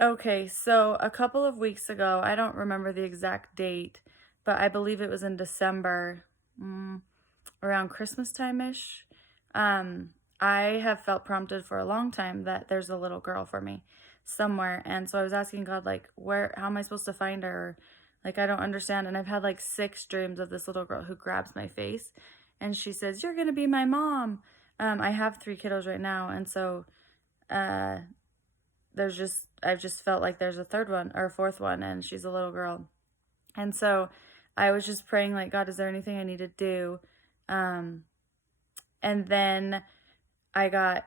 Okay, so a couple of weeks ago, I don't remember the exact date, but I believe it was in December, around Christmas time-ish. Um, I have felt prompted for a long time that there's a little girl for me somewhere. And so I was asking God, like, how am I supposed to find her? Like, I don't understand. And I've had like 6 dreams of this little girl who grabs my face and she says, "You're gonna be my mom." I have 3 kiddos right now, and so uh I've just felt like there's a third one or a fourth one, and she's a little girl. And so I was just praying, like, God, is there anything I need to do? Um, and then I got,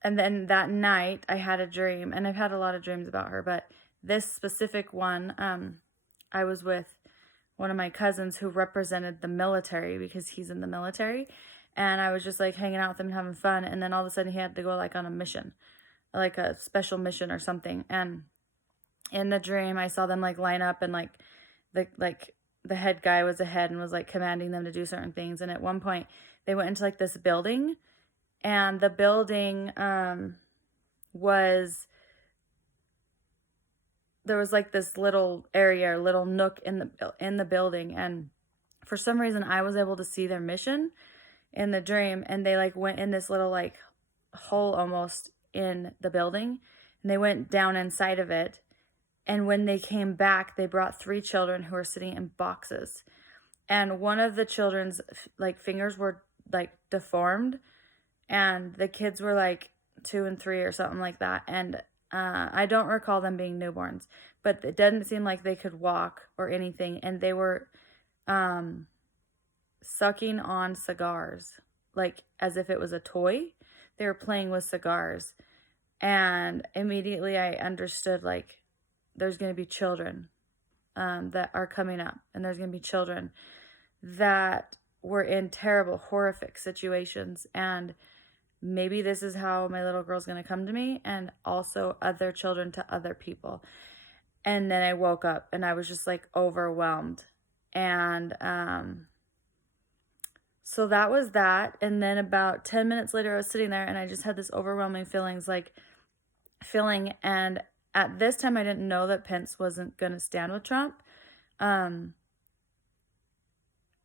and then that night I had a dream, and I've had a lot of dreams about her, but this specific one, I was with one of my cousins who represented the military because he's in the military. And I was just like hanging out with him and having fun. And then all of a sudden he had to go like on a mission, like a special mission or something. And in the dream I saw them like line up, and the head guy was ahead and was like commanding them to do certain things. And at one point they went into like this building, and the building was there was like this little area or little nook in the building, and for some reason I was able to see their mission in the dream, and they like went in this little like hole almost in the building, and they went down inside of it. And when they came back, they brought 3 children who were sitting in boxes. And one of the children's like fingers were like deformed, and the kids were like 2 and 3 or something like that. And I don't recall them being newborns, but it didn't seem like they could walk or anything. And they were um, sucking on cigars, like as if it was a toy. They were playing with cigars. And immediately I understood, like, there's going to be children that are coming up, and there's going to be children that were in terrible, horrific situations. And maybe this is how my little girl's going to come to me, and also other children to other people. And then I woke up and I was just like overwhelmed. And so that was that. And then about 10 minutes later, I was sitting there and I just had this overwhelming feeling. And at this time, I didn't know that Pence wasn't going to stand with Trump. And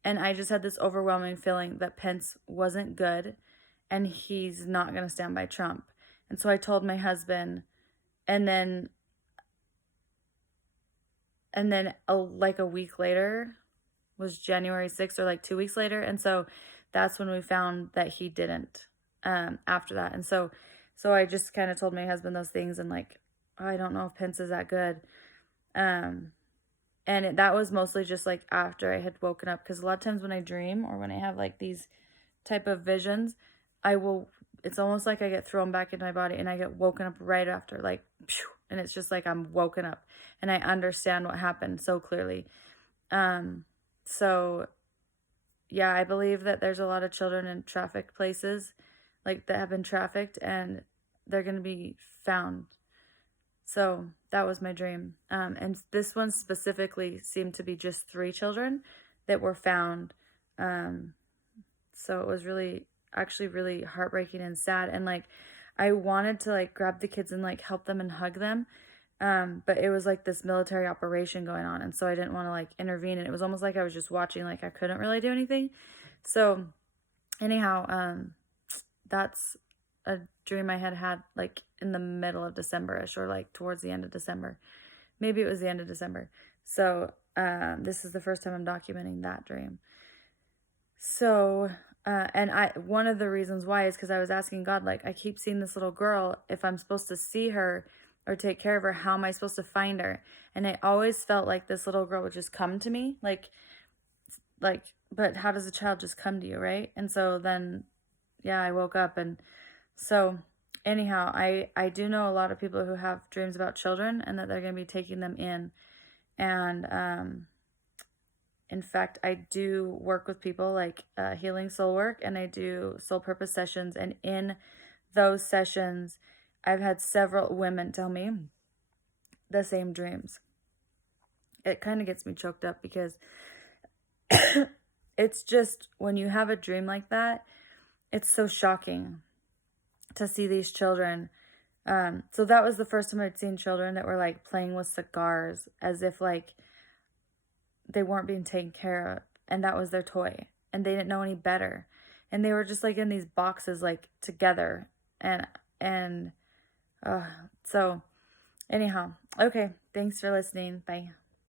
I just had this overwhelming feeling that Pence wasn't good and he's not going to stand by Trump. And so I told my husband, and then like a week later was January 6th, or like 2 weeks later. And so that's when we found that he didn't after that. And so I just kind of told my husband those things, and like, oh, I don't know if Pence is that good. That was mostly just like after I had woken up, because a lot of times when I dream or when I have like these type of visions, it's almost like I get thrown back into my body and I get woken up right after, like, and it's just like I'm woken up and I understand what happened so clearly. So yeah, I believe that there's a lot of children in traffic places, like that have been trafficked, and they're going to be found. So that was my dream. And this one specifically seemed to be just 3 children that were found. So it was actually really heartbreaking and sad. And like, I wanted to like grab the kids and like help them and hug them. But it was like this military operation going on. And so I didn't want to like intervene. And it was almost like I was just watching, like I couldn't really do anything. So anyhow, that's a dream I had like in the middle of December-ish, or like towards the end of December. Maybe it was the end of December. So this is the first time I'm documenting that dream. So one of the reasons why is because I was asking God, like, I keep seeing this little girl. If I'm supposed to see her or take care of her, how am I supposed to find her? And I always felt like this little girl would just come to me, but how does a child just come to you, right? And so then, yeah, I woke up. And so anyhow, I do know a lot of people who have dreams about children and that they're going to be taking them in. And in fact, I do work with people like healing soul work, and I do soul purpose sessions. And in those sessions, I've had several women tell me the same dreams. It kind of gets me choked up because it's just, when you have a dream like that, it's so shocking to see these children So that was the first time I'd seen children that were like playing with cigars as if like they weren't being taken care of, and that was their toy, and they didn't know any better, and they were just like in these boxes like together, and uh so anyhow, okay, thanks for listening, bye.